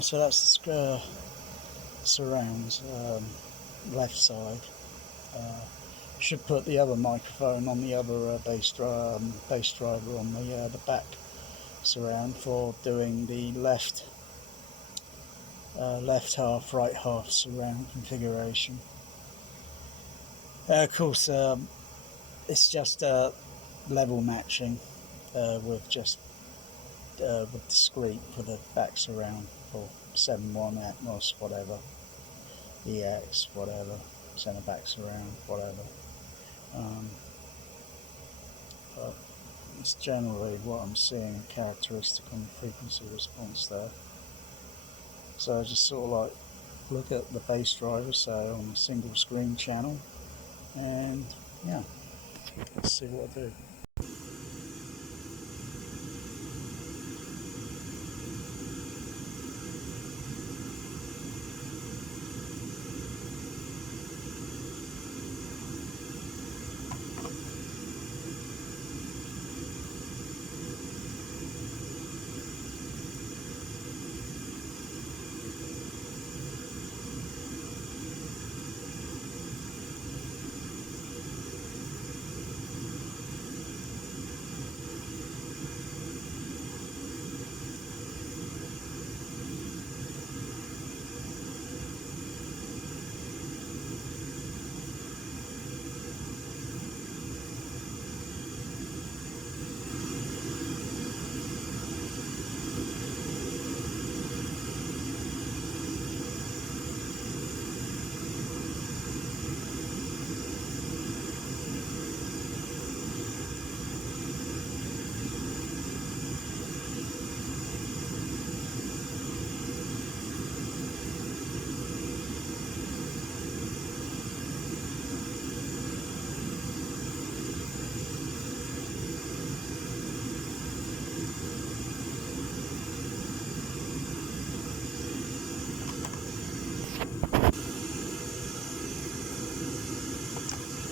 So that's the surrounds, left side. Should put the other microphone on the other bass driver on the back surround for doing the left half, right half surround configuration. Of course, it's just level matching with just with discrete for the back surround for 7.1 Atmos, whatever, THX, whatever, center back surround, whatever. But it's generally what I'm seeing characteristic on the frequency response there. So I just sort of like look at the bass driver, so on a single screen channel, and yeah, let's see what I do.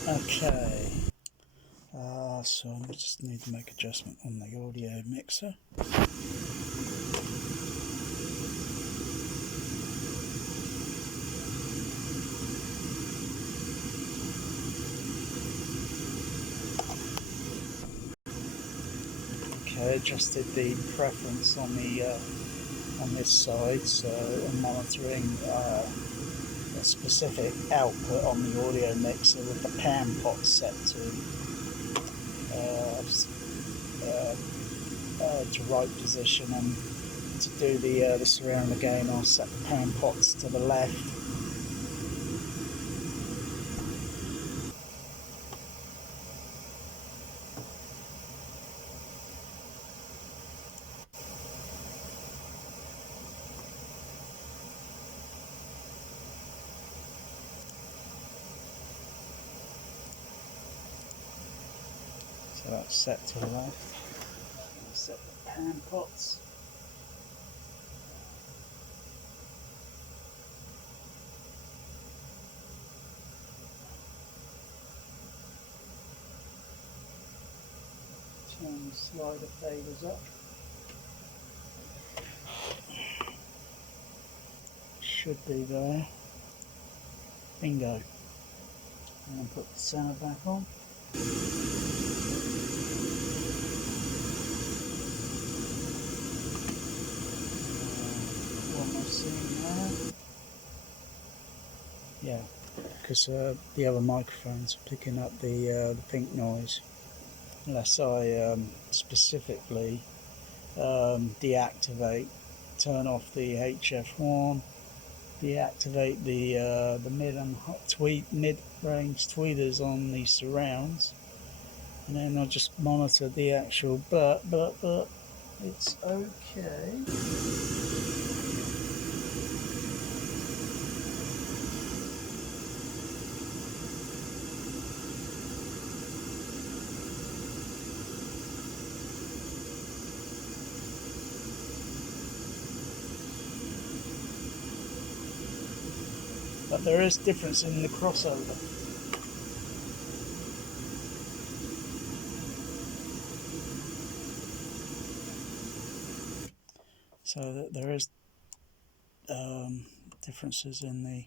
Okay, so I just need to make adjustment on the audio mixer. Okay, adjusted the preference on the on this side, so I'm monitoring a specific output on the audio mixer with the pan pot set to right position, and to do the surround again I'll set the pan pots to the left. So that's set to the left. I'll set the pan pots. Turn the slider faders up. Should be there. Bingo. And put the center back on. What am I seeing there? Yeah, because the other microphones are picking up the pink noise. Unless I specifically deactivate, turn off the HF1, deactivate the mid and mid-range tweeters on the surrounds, and then I'll just monitor the actual but it's okay. But there is difference in the crossover. So that there is differences in the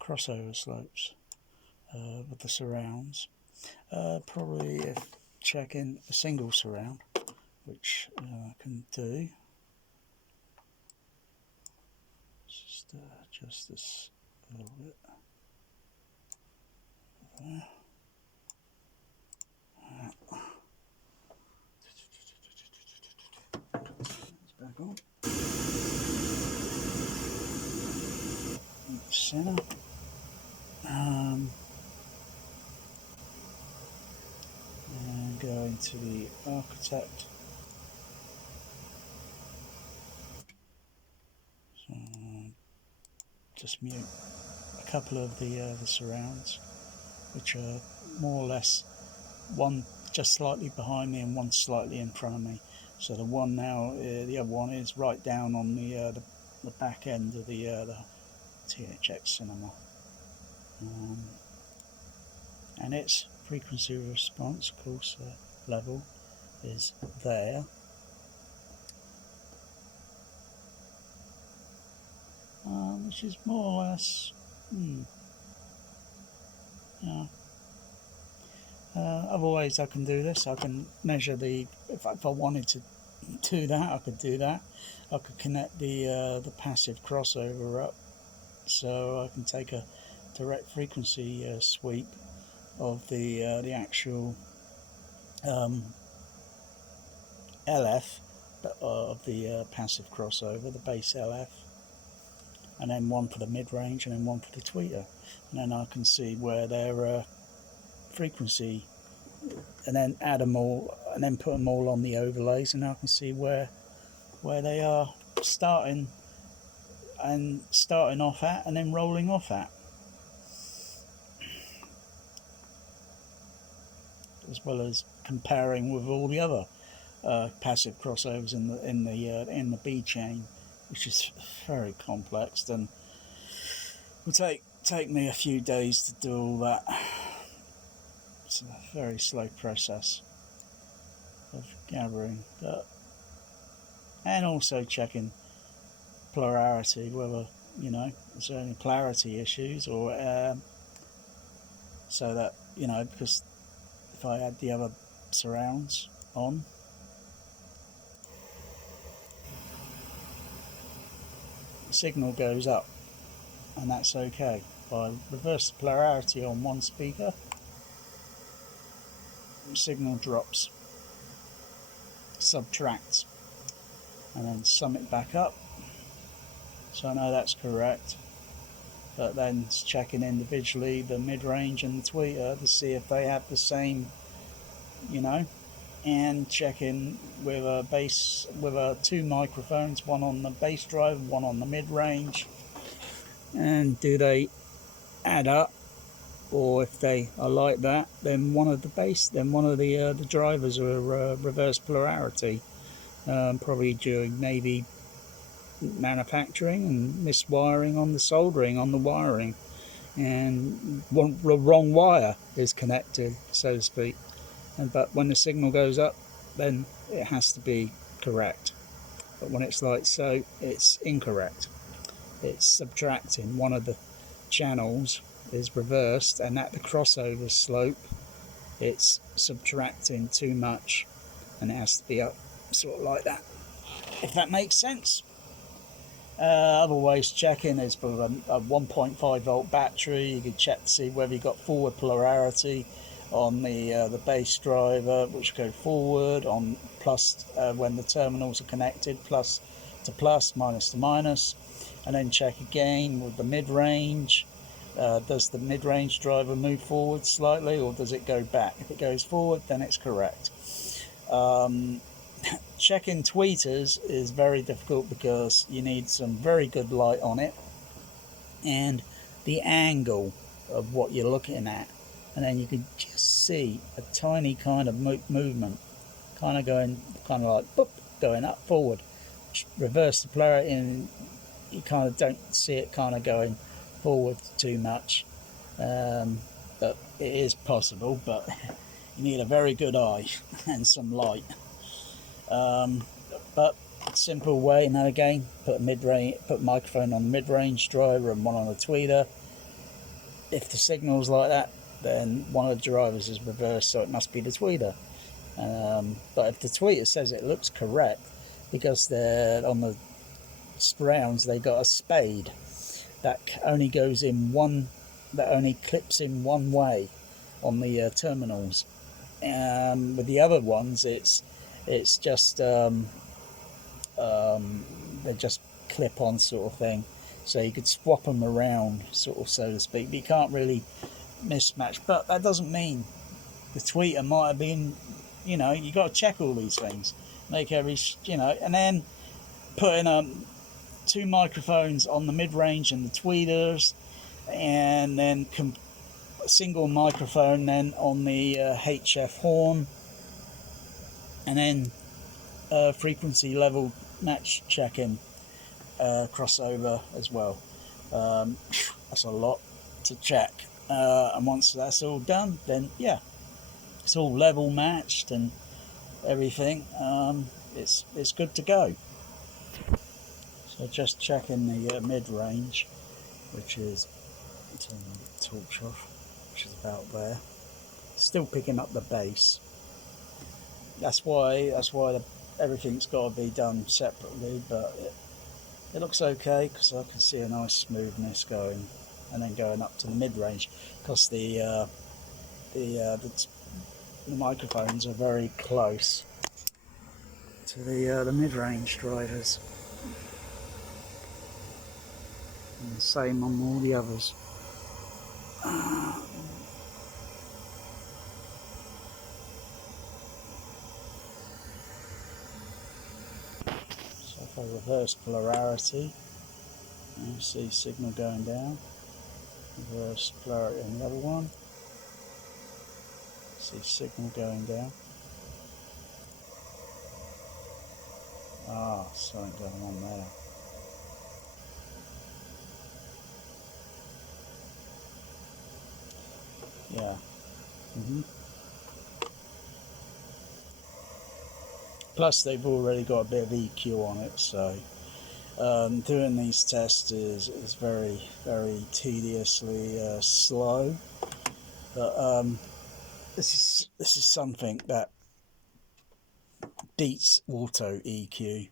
crossover slopes with the surrounds. Probably if checking a single surround, which I can do. Just adjust this a little bit. There. It's back on. Center. And go into the architect. So just mute a couple of the surrounds, which are more or less one just slightly behind me and one slightly in front of me. So the one now, the other one is right down on the back end of the THX cinema, and its frequency response, of course, level is there. Which is more or less, yeah. Other ways I can do this. I can measure if I wanted to do that, I could do that. I could connect the passive crossover up, so I can take a direct frequency sweep of the actual LF of the passive crossover, the base LF, and then one for the mid-range and then one for the tweeter, and then I can see where their frequency, and then add them all and then put them all on the overlays, and I can see where they are starting off at and then rolling off at, as well as comparing with all the other passive crossovers in the B chain, which is very complex and will take me a few days to do all that. It's a very slow process of gathering, and also checking polarity, whether is there any polarity issues, or so that because if I had the other surrounds on, the signal goes up, and that's okay. If I reverse the polarity on one speaker, the signal drops, subtracts, and then sum it back up, so I know that's correct. But then it's checking individually the mid-range and the tweeter to see if they have the same, and checking with two microphones, one on the bass drive, one on the mid-range, and do they add up or if they are like that, then one of the drivers are reverse polarity, probably during maybe manufacturing and miswiring on the soldering on the wiring, and the wrong wire is connected, so to speak. But when the signal goes up, then it has to be correct. But when it's like so, it's incorrect. It's subtracting. One of the channels is reversed, and at the crossover slope, it's subtracting too much, and it has to be up sort of like that, if that makes sense. Other ways checking is with a 1.5 volt battery. You can check to see whether you've got forward polarity on the base driver, which go forward on plus when the terminals are connected, plus to plus, minus to minus, and then check again with the mid-range. Does the mid-range driver move forward slightly, or does it go back? If it goes forward, then it's correct. Checking tweeters is very difficult because you need some very good light on it and the angle of what you're looking at, and then you can just see a tiny kind of movement, kind of like boop, going up forward. Reverse the polarity, and you kind of don't see it kind of going forward too much, but it is possible, but you need a very good eye and some light. But simple way, now again, put microphone on the mid-range driver and one on the tweeter. If the signal's like that, then one of the drivers is reversed, so it must be the tweeter. But if the tweeter says it looks correct, because they're on the rounds, they got a spade that only goes in one, that only clips in one way on the terminals. With the other ones, it's just they just clip on sort of thing, so you could swap them around, sort of, so to speak. But you can't really mismatch. But that doesn't mean the tweeter might have been, you got to check all these things, make every, and then putting two microphones on the mid-range and the tweeters, and then a single microphone then on the HF horn, and then frequency level match checking, crossover as well. That's a lot to check, and once that's all done, then yeah, it's all level matched and everything. It's good to go. So just checking the mid-range, which is, turn the torch off, which is about there. Still picking up the bass. That's why everything's got to be done separately, but it looks okay because I can see a nice smoothness going, and then going up to the mid-range, because the microphones are very close to the mid-range drivers, and the same on all the others. So if I reverse polarity, you see signal going down. Reverse polarity on the other one. See signal going down. Something going on there. Yeah. Plus they've already got a bit of EQ on it, so doing these tests is very, very tediously slow. But this is something that beats auto EQ,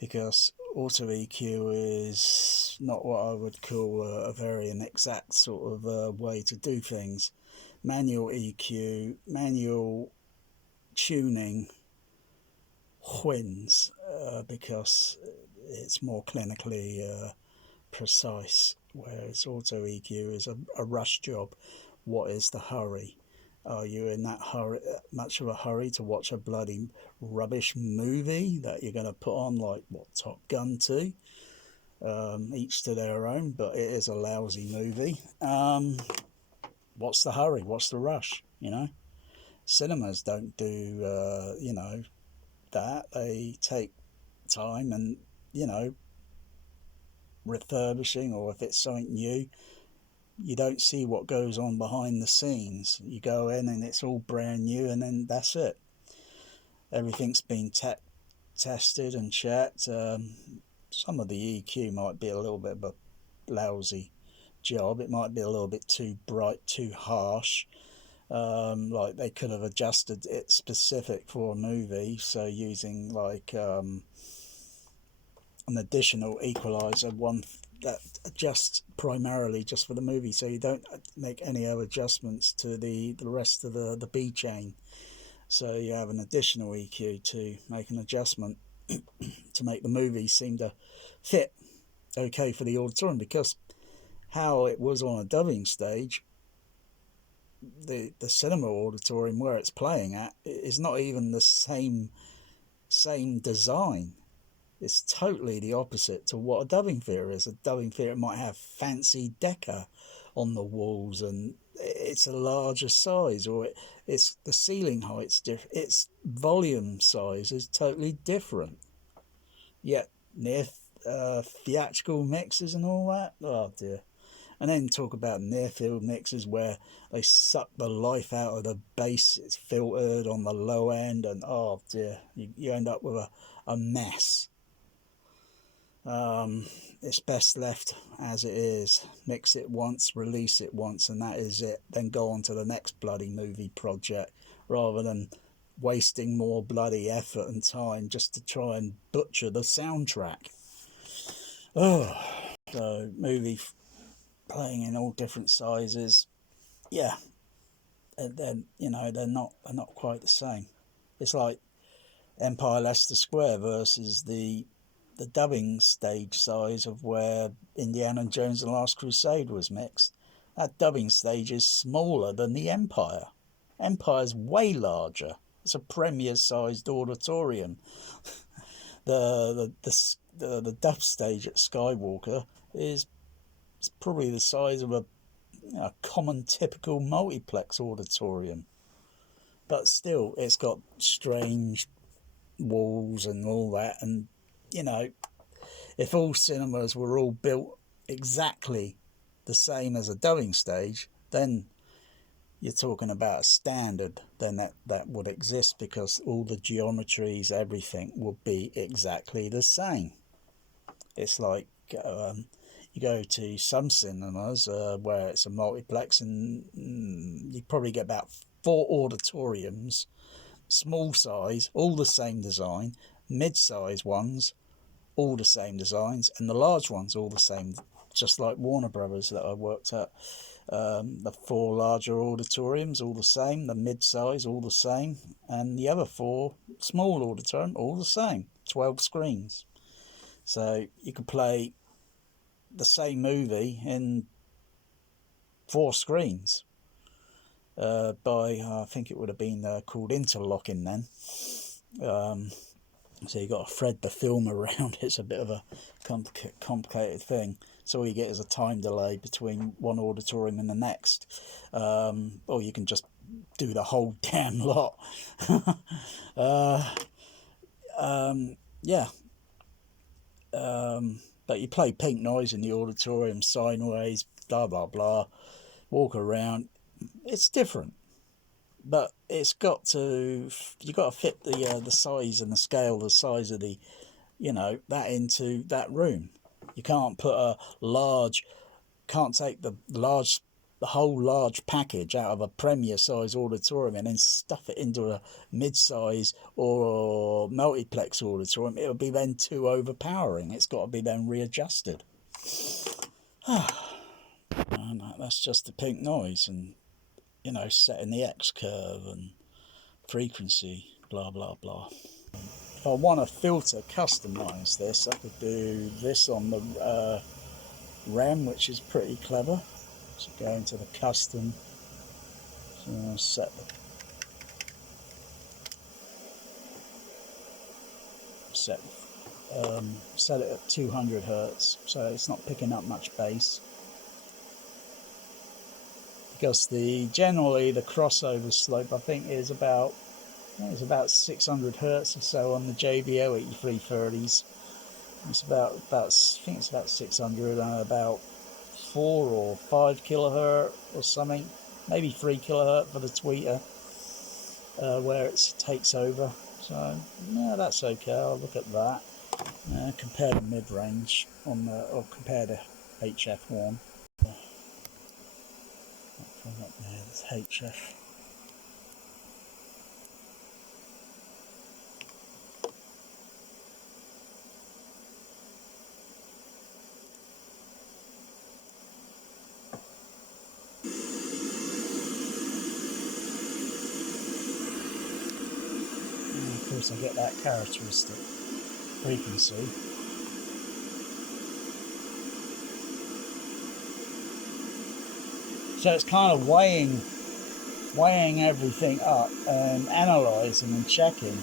because auto EQ is not what I would call a very exact sort of way to do things. Manual EQ, manual tuning wins, because it's more clinically precise, whereas auto EQ is a rush job. What is the hurry? Are you in that much of a hurry to watch a bloody rubbish movie that you're going to put on, like Top Gun 2? Each to their own, but it is a lousy movie. what's the hurry? What's the rush? You know, cinemas don't do you know, that. They take time, and you know, refurbishing, or if it's something new, you don't see what goes on behind the scenes. You go in and it's all brand new, and then that's it. Everything's been tested and checked. Some of the EQ might be a little bit of a lousy job. It might be a little bit too bright, too harsh. Like they could have adjusted it specific for a movie, so using like an additional equalizer, one that adjusts primarily just for the movie, so you don't make any other adjustments to the rest of the B chain. So you have an additional EQ to make an adjustment to make the movie seem to fit okay for the auditorium, because how it was on a dubbing stage, the cinema auditorium where it's playing at is not even the same design. It's totally the opposite to what a dubbing theatre is. A dubbing theatre might have fancy decor on the walls, and it's a larger size, or it's the ceiling height's different. Its volume size is totally different. Yet near theatrical mixes and all that, oh dear. And then talk about near field mixes where they suck the life out of the bass. It's filtered on the low end, and oh dear, you end up with a mess. It's best left as it is. Mix it once, release it once, and that is it. Then go on to the next bloody movie project, rather than wasting more bloody effort and time just to try and butcher the soundtrack. Oh, so movie playing in all different sizes, yeah, then you know they're not quite the same. It's like Empire Leicester Square versus the dubbing stage size of where Indiana Jones and the Last Crusade was mixed. That dubbing stage is smaller than the Empire. Empire's way larger. It's a premier sized auditorium. The dub stage at Skywalker is probably the size of a common typical multiplex auditorium. But still, it's got strange walls and all that, and you know, if all cinemas were all built exactly the same as a dubbing stage, then you're talking about a standard. Then that would exist, because all the geometries, everything would be exactly the same. It's like you go to some cinemas where it's a multiplex, and you probably get about 4 auditoriums, small size, all the same design, mid-size ones, all the same designs, and the large ones all the same, just like Warner Brothers that I worked at. The 4 larger auditoriums all the same, the mid-size all the same, and the other 4 small auditorium all the same, 12 screens. So you could play the same movie in 4 screens by I think it would have been called interlocking then. So you got to thread the film around. It's a bit of a complicated thing. So all you get is a time delay between one auditorium and the next. Or you can just do the whole damn lot. Yeah. But you play Pink Noise in the auditorium, sine waves, blah, blah, blah. Walk around. It's different. But it's got to, you got to fit the size and the scale, the size of the, you know, that into that room. You can't put can't take the whole large package out of a premier size auditorium and then stuff it into a mid-size or multiplex auditorium. It would be then too overpowering. It's got to be then readjusted. And that's just the Pink Noise, and you know, setting the X curve and frequency, blah blah blah. If I want to filter, customize this, I could do this on the RAM, which is pretty clever. So go into the custom, so set it at 200 hertz, so it's not picking up much bass. because generally the crossover slope I think is about 600 hertz or so on the JBL 8330s. It's about I think it's about 600 and about 4 or 5 kilohertz or something, maybe 3 kilohertz for the tweeter, where it takes over. So yeah, that's okay. I'll look at that. Compare the mid-range on the, or compare the HF1. From up there, there's HF. And of course, I get that characteristic frequency. So it's kind of weighing everything up and analysing and checking.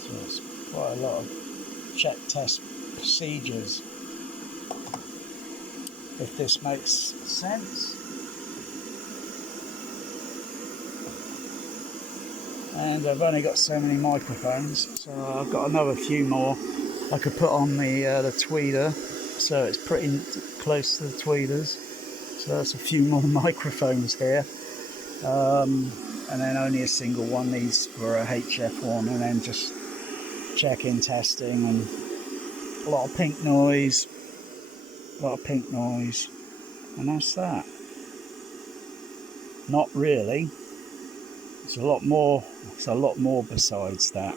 So it's quite a lot of check test procedures, if this makes sense. And I've only got so many microphones, so I've got another few more I could put on the tweeter, so it's pretty close to the tweeters. So that's a few more microphones here, and then only a single one needs for a HF1, and then just check-in testing and a lot of pink noise, and that's that. Not really. It's a lot more besides that.